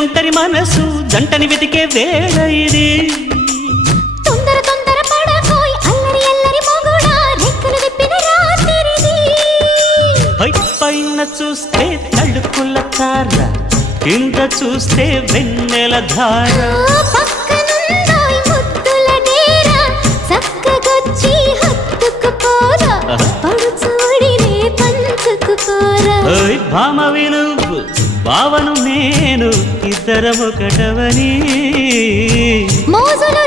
తుంటరి మనసు జంటని వెతికే వేళ ఇది తొందర తొందర పడకోయ్ అల్లరి అల్లరి మొగుడా రెక్కలు విప్పిన రాత్రిది పైన చూస్తే తడుకుల తార కింద చూస్తే వెన్నెల ధార పక్కనుందోయ్ ముద్దుల డేరా చక్కగొచ్చి హత్తుకుపోరా పడుచూడినే పంచుకుపోరా భామవి నువ్వు భావను నేను ఇద్దరమొకటవని మోజులు